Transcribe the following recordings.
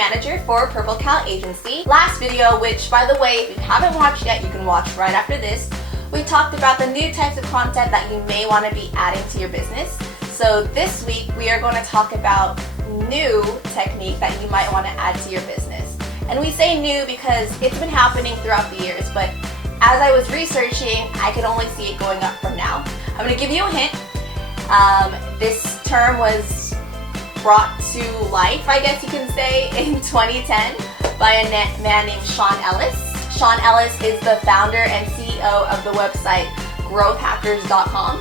manager for Purple Cow Agency. Last video, which by the way, if you haven't watched yet, you can watch right after this, we talked about the new types of content that you may want to be adding to your business. So this week, we are going to talk about new technique that you might want to add to your business. And we say new because it's been happening throughout the years, but as I was researching, I could only see it going up from now. I'm going to give you a hint. This term was brought to life, I guess you can say, in 2010 by a man named Sean Ellis. Sean Ellis is the founder and CEO of the website growthhackers.com.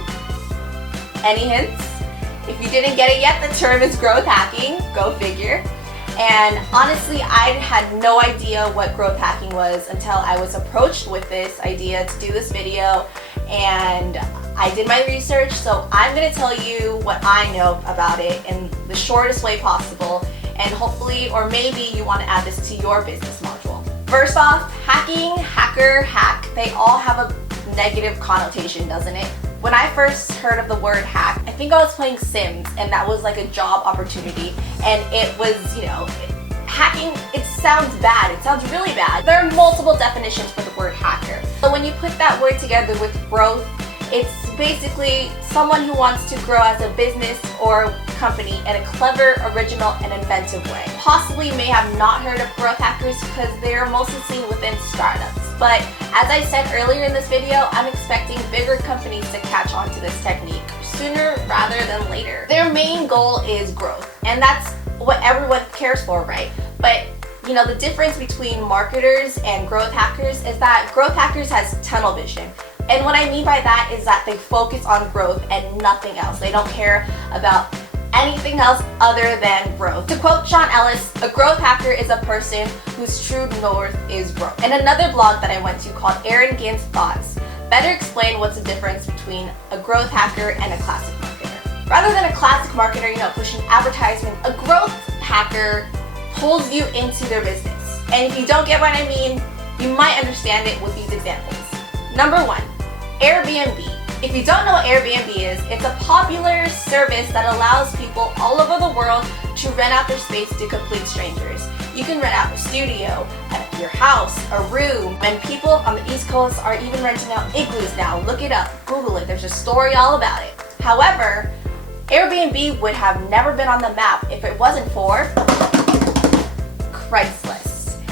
Any hints? If you didn't get it yet, the term is growth hacking, go figure. And honestly, I had no idea what growth hacking was until I was approached with this idea to do this video, and I did my research, so I'm going to tell you what I know about it in the shortest way possible, and hopefully, or maybe you want to add this to your business module. First off, hacking, hacker, hack, they all have a negative connotation, doesn't it? When I first heard of the word hack, I think I was playing Sims, and that was like a job opportunity, and it was, hacking, it sounds bad, it sounds really bad. There are multiple definitions for the word hacker. So when you put that word together with growth, it's basically someone who wants to grow as a business or company in a clever, original, and inventive way. Possibly you may have not heard of growth hackers because they're mostly seen within startups. But as I said earlier in this video, I'm expecting bigger companies to catch on to this technique sooner rather than later. Their main goal is growth, and that's what everyone cares for, right? But the difference between marketers and growth hackers is that growth hackers has tunnel vision. And what I mean by that is that they focus on growth and nothing else. They don't care about anything else other than growth. To quote Sean Ellis, a growth hacker is a person whose true north is growth. And another blog that I went to called Aaron Ginn's Thoughts better explain what's the difference between a growth hacker and a classic marketer. Rather than a classic marketer, pushing advertisement, a growth hacker pulls you into their business. And if you don't get what I mean, you might understand it with these examples. Number one, Airbnb. If you don't know what Airbnb is, it's a popular service that allows people all over the world to rent out their space to complete strangers. You can rent out a studio, your house, a room, and people on the East Coast are even renting out igloos now. Look it up, Google it, there's a story all about it. However, Airbnb would have never been on the map if it wasn't for Craigslist.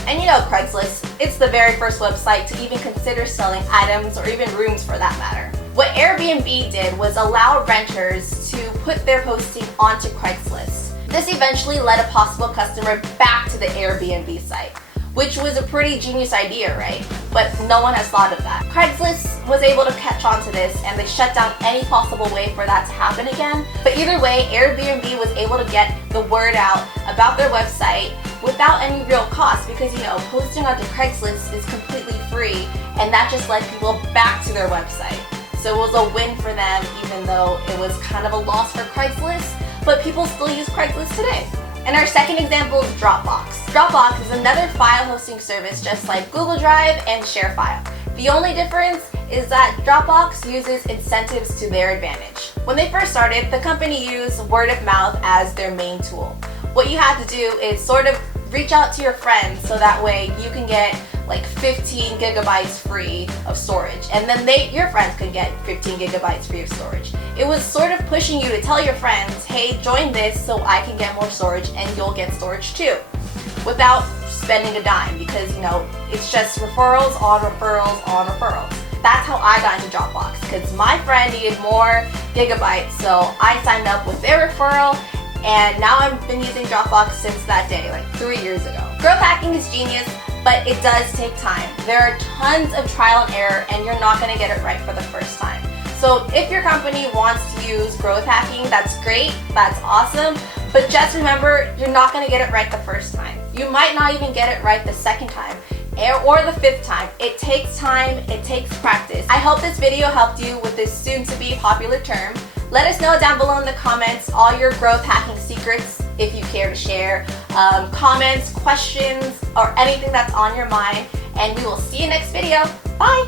And Craigslist, it's the very first website to even consider selling items or even rooms for that matter. What Airbnb did was allow renters to put their posting onto Craigslist. This eventually led a possible customer back to the Airbnb site, which was a pretty genius idea, right? But no one has thought of that. Craigslist was able to catch on to this, and they shut down any possible way for that to happen again. But either way, Airbnb was able to get the word out about their website without any real cost because, posting onto Craigslist is completely free, and that just led people back to their website. So it was a win for them, even though it was kind of a loss for Craigslist, but people still use Craigslist today. And our second example is Dropbox. Dropbox is another file hosting service just like Google Drive and ShareFile. The only difference is that Dropbox uses incentives to their advantage. When they first started, the company used word of mouth as their main tool. What you have to do is sort of reach out to your friends so that way you can get like 15 gigabytes free of storage, and then your friends could get 15 gigabytes free of storage. It was sort of pushing you to tell your friends, hey, join this so I can get more storage and you'll get storage too, without spending a dime because, it's just referrals on referrals on referrals. That's how I got into Dropbox because my friend needed more gigabytes, so I signed up with their referral, and now I've been using Dropbox since that day, like 3 years ago. Growth hacking is genius, but it does take time. There are tons of trial and error, and you're not going to get it right for the first time. So if your company wants to use growth hacking, that's great, that's awesome, but just remember, you're not going to get it right the first time. You might not even get it right the second time or the fifth time. It takes time, it takes practice. I hope this video helped you with this soon-to-be popular term. Let us know down below in the comments all your growth hacking secrets if you care to share, comments, questions, or anything that's on your mind, and we will see you next video. Bye!